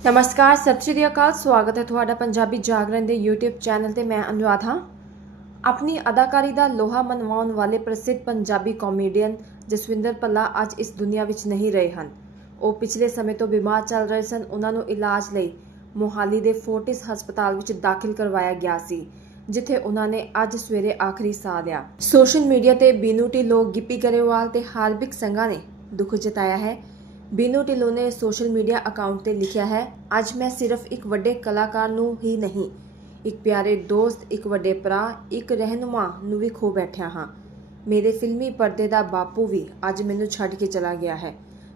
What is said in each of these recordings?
ਨਮਸਕਾਰ, ਸਤਿ ਸ਼੍ਰੀ ਅਕਾਲ, ਸਵਾਗਤ ਹੈ ਤੁਹਾਡਾ ਪੰਜਾਬੀ ਜਾਗਰਣ ਦੇ YouTube ਚੈਨਲ ਤੇ ਮੈਂ ਅਨੁਰਾਧ। ਹਾਂ ਆਪਣੀ ਅਦਾਕਾਰੀ ਦਾ ਲੋਹਾ ਮਨਵਾਉਣ ਵਾਲੇ ਪ੍ਰਸਿੱਧ ਪੰਜਾਬੀ ਕਾਮੇਡੀਅਨ ਜਸਵਿੰਦਰ ਪੱਲਾ ਅੱਜ ਇਸ ਦੁਨੀਆ ਵਿੱਚ ਨਹੀਂ ਰਹੇ ਹਨ। ਉਹ ਪਿਛਲੇ ਸਮੇਂ ਤੋਂ ਬਿਮਾਰ ਚੱਲ ਰਹੇ ਸਨ। ਉਹਨਾਂ ਨੂੰ ਇਲਾਜ ਲਈ ਮੋਹਾਲੀ ਦੇ ਫੋਰਟਿਸ ਹਸਪਤਾਲ ਵਿੱਚ ਦਾਖਲ ਕਰਵਾਇਆ ਗਿਆ ਸੀ, ਜਿੱਥੇ ਉਹਨਾਂ ਨੇ ਅੱਜ ਸਵੇਰੇ ਆਖਰੀ ਸਾਹ ਲਿਆ। ਸੋਸ਼ਲ ਮੀਡੀਆ ਤੇ ਬੀਨੂ ਢਿੱਲੋਂ ਗਿੱਪੀ ਗਰੇਵਾਲ ਤੇ ਹਾਰਬਿਕ ਸੰਘਾ ਨੇ ਦੁੱਖ ਜਤਾਇਆ ਹੈ ਬੀਨੂ ਢਿੱਲੋਂ ਨੇ ਸੋਸ਼ਲ ਮੀਡੀਆ ਅਕਾਊਂਟ ਤੇ ਲਿਖਿਆ ਹੈ, ਅੱਜ ਮੈਂ ਸਿਰਫ ਇੱਕ ਵੱਡੇ ਕਲਾਕਾਰ ਨੂੰ ਹੀ ਨਹੀਂ, ਇੱਕ ਪਿਆਰੇ ਦੋਸਤ, ਇੱਕ ਵੱਡੇ ਭਰਾ, ਇੱਕ ਰਹਿਨੁਮਾ ਨੂੰ ਵੀ ਖੋ ਬੈਠਿਆ ਹਾਂ। ਮੇਰੇ ਫਿਲਮੀ ਪਰਦੇ ਦਾ ਬਾਪੂ ਵੀ ਅੱਜ ਮੈਨੂੰ ਛੱਡ ਕੇ ਚਲਾ ਗਿਆ ਹੈ।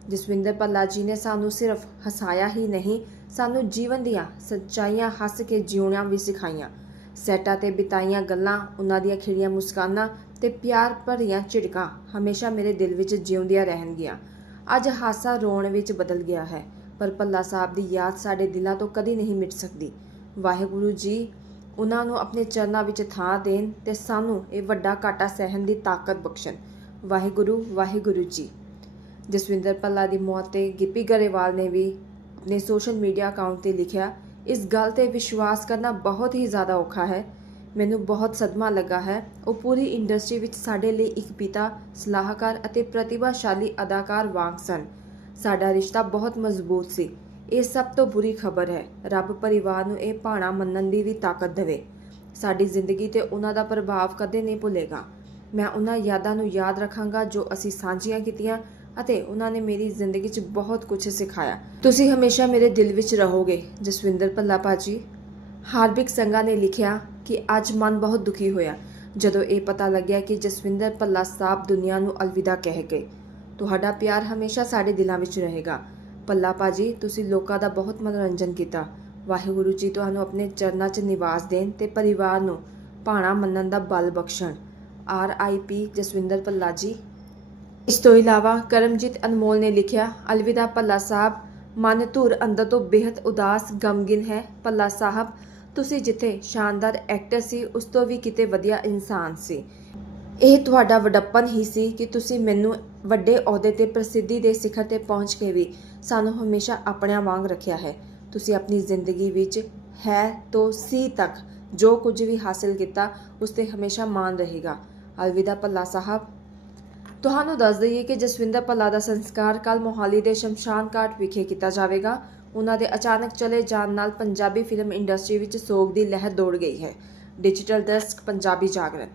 ਜਸਵਿੰਦਰ ਭੱਲਾ ਜੀ ਨੇ ਸਾਨੂੰ ਸਿਰਫ ਹਸਾਇਆ ਹੀ ਨਹੀਂ, ਸਾਨੂੰ ਜੀਵਨ ਦੀਆਂ ਸੱਚਾਈਆਂ ਹੱਸ ਕੇ ਜਿਉਣਾ ਵੀ ਸਿਖਾਈਆਂ। ਸੈਟਾਂ ਤੇ ਬਿਤਾਈਆਂ ਗੱਲਾਂ, ਉਹਨਾਂ ਦੀਆਂ ਖਿੜੀਆਂ ਮੁਸਕਾਨਾਂ ਤੇ ਪਿਆਰ ਭਰੀਆਂ ਝਿੜਕਾਂ ਹਮੇਸ਼ਾ ਮੇਰੇ ਦਿਲ ਵਿੱਚ ਜਿਉਂਦੀਆਂ ਰਹਿਣਗੀਆਂ। ਅੱਜ ਹਾਸਾ ਰੋਣ ਵਿੱਚ ਬਦਲ ਗਿਆ ਹੈ, ਪਰ ਭੱਲਾ ਸਾਹਿਬ ਦੀ ਯਾਦ ਸਾਡੇ ਦਿਲਾਂ ਤੋਂ ਕਦੀ ਨਹੀਂ ਮਿਟ ਸਕਦੀ। ਵਾਹਿਗੁਰੂ ਜੀ, ਉਹਨਾਂ ਨੂੰ ਆਪਣੇ ਚਰਨਾਂ ਵਿੱਚ ਥਾਂ ਦੇਣ ਤੇ ਸਾਨੂੰ ਇਹ ਵੱਡਾ ਘਾਟਾ ਸਹਿਣ ਦੀ ਤਾਕਤ ਬਖਸ਼ਣ। ਵਾਹਿਗੁਰੂ ਵਾਹਿਗੁਰੂ ਜੀ। ਜਸਵਿੰਦਰ ਪੱਲਾ ਦੀ ਮੌਤ ਤੇ ਗਿੱਪੀ ਗਰੇਵਾਲ ਨੇ ਵੀ ਆਪਣੇ ਸੋਸ਼ਲ ਮੀਡੀਆ ਅਕਾਊਂਟ ਤੇ ਲਿਖਿਆ, ਇਸ ਗੱਲ ਤੇ ਵਿਸ਼ਵਾਸ ਕਰਨਾ ਬਹੁਤ ਹੀ ਜ਼ਿਆਦਾ ਔਖਾ ਹੈ ਮੈਨੂੰ ਬਹੁਤ ਸਦਮਾ ਲੱਗਾ ਹੈ। ਉਹ ਪੂਰੀ ਇੰਡਸਟਰੀ ਵਿੱਚ ਸਾਡੇ ਲਈ ਇੱਕ ਪਿਤਾ, ਸਲਾਹਕਾਰ ਅਤੇ ਪ੍ਰਤਿਭਾਸ਼ਾਲੀ ਅਦਾਕਾਰ ਵਾਂਗ ਸਨ। ਸਾਡਾ ਰਿਸ਼ਤਾ ਬਹੁਤ ਮਜ਼ਬੂਤ ਸੀ। ਇਹ ਸਭ ਤੋਂ ਬੁਰੀ ਖਬਰ ਹੈ। ਰੱਬ ਪਰਿਵਾਰ ਨੂੰ ਇਹ ਭਾਣਾ ਮੰਨਣ ਦੀ ਵੀ ਤਾਕਤ ਦੇਵੇ। ਸਾਡੀ ਜ਼ਿੰਦਗੀ ਤੇ ਉਹਨਾਂ ਦਾ ਪ੍ਰਭਾਵ ਕਦੇ ਨਹੀਂ ਭੁੱਲੇਗਾ। ਮੈਂ ਉਹਨਾਂ ਯਾਦਾਂ ਨੂੰ ਯਾਦ ਰੱਖਾਂਗਾ ਜੋ ਅਸੀਂ ਸਾਂਝੀਆਂ ਕੀਤੀਆਂ ਅਤੇ ਉਹਨਾਂ ਨੇ ਮੇਰੀ ਜ਼ਿੰਦਗੀ 'ਚ ਬਹੁਤ ਕੁਝ ਸਿਖਾਇਆ। ਤੁਸੀਂ ਹਮੇਸ਼ਾ ਮੇਰੇ ਦਿਲ ਵਿੱਚ ਰਹੋਗੇ। ਜਸਵਿੰਦਰ ਭੱਲਾ ਭਾਜੀ। ਹਾਰਦਿਕ ਸੰਘਾ ਨੇ ਲਿਖਿਆ ਕਿ ਅੱਜ ਮਨ ਬਹੁਤ ਦੁਖੀ ਹੋਇਆ, ਜਦੋਂ ਇਹ ਪਤਾ ਲੱਗਿਆ ਕਿ ਜਸਵਿੰਦਰ ਭੱਲਾ ਸਾਹਿਬ ਦੁਨੀਆ ਨੂੰ ਅਲਵਿਦਾ ਕਹਿ ਗਏ। ਤੁਹਾਡਾ ਪਿਆਰ ਹਮੇਸ਼ਾ ਸਾਡੇ ਦਿਲਾਂ ਵਿੱਚ ਰਹੇਗਾ। ਭੱਲਾ ਭਾਜੀ, ਤੁਸੀਂ ਲੋਕਾਂ ਦਾ ਬਹੁਤ ਮਨੋਰੰਜਨ ਕੀਤਾ। ਵਾਹਿਗੁਰੂ ਜੀ ਤੁਹਾਨੂੰ ਆਪਣੇ ਚਰਨਾਂ 'ਚ ਨਿਵਾਸ ਦੇਣ ਤੇ ਪਰਿਵਾਰ ਨੂੰ ਭਾਣਾ ਮੰਨਣ ਦਾ ਬਲ ਬਖਸ਼ਣ। R I P Jaswinder Bhalla ji. ਇਸ ਤੋਂ ਇਲਾਵਾ ਕਰਮਜੀਤ ਅਨਮੋਲ ਨੇ ਲਿਖਿਆ, ਅਲਵਿਦਾ ਭੱਲਾ ਸਾਹਿਬ, ਮਨ ਧੁਰ ਅੰਦਰ ਤੋਂ ਬੇहद ਉਦਾਸ, ਗਮਗਿਨ ਹੈ। ਭੱਲਾ ਸਾਹਿਬ ਤੁਸੀਂ ਜਿੱਥੇ ਸ਼ਾਨਦਾਰ ਐਕਟਰ ਸੀ, ਉਸ ਤੋਂ ਵੀ ਕਿਤੇ ਵਧੀਆ ਇਨਸਾਨ ਸੀ। ਇਹ ਤੁਹਾਡਾ ਵਡੱਪਨ ਹੀ ਸੀ ਕਿ ਤੁਸੀਂ ਮੈਨੂੰ ਵੱਡੇ ਅਹੁਦੇ ਤੇ ਪ੍ਰਸਿੱਧੀ ਦੇ ਸਿਖਰ ਤੇ ਪਹੁੰਚ ਕੇ ਵੀ ਸਾਨੂੰ ਹਮੇਸ਼ਾ ਆਪਣਿਆਂ ਵਾਂਗ ਰੱਖਿਆ ਹੈ। ਤੁਸੀਂ ਆਪਣੀ ਜ਼ਿੰਦਗੀ ਵਿੱਚ ਹੈ ਤੋਂ ਸੀ ਤੱਕ ਜੋ ਕੁਝ ਵੀ ਹਾਸਿਲ ਕੀਤਾ, ਉਸ ਤੇ ਹਮੇਸ਼ਾ ਮਾਣ ਰਹੇਗਾ। ਅਲਵਿਦਾ ਭੱਲਾ ਸਾਹਿਬ, ਤੁਹਾਨੂੰ ਦੱਸ ਦਈਏ ਕਿ ਜਸਵਿੰਦਰ ਭੱਲਾ ਦਾ ਸੰਸਕਾਰ ਕੱਲ ਮੋਹਾਲੀ ਦੇ ਸ਼ਮਸ਼ਾਨ ਘਾਟ ਵਿਖੇ ਕੀਤਾ ਜਾਵੇਗਾ। ਉਹਨਾਂ ਦੇ ਅਚਾਨਕ ਚਲੇ ਜਾਣ ਨਾਲ ਪੰਜਾਬੀ ਫਿਲਮ ਇੰਡਸਟਰੀ ਵਿੱਚ ਸੋਗ ਦੀ ਲਹਿਰ ਦੌੜ ਗਈ ਹੈ। Digital desk, Punjabi Jagran.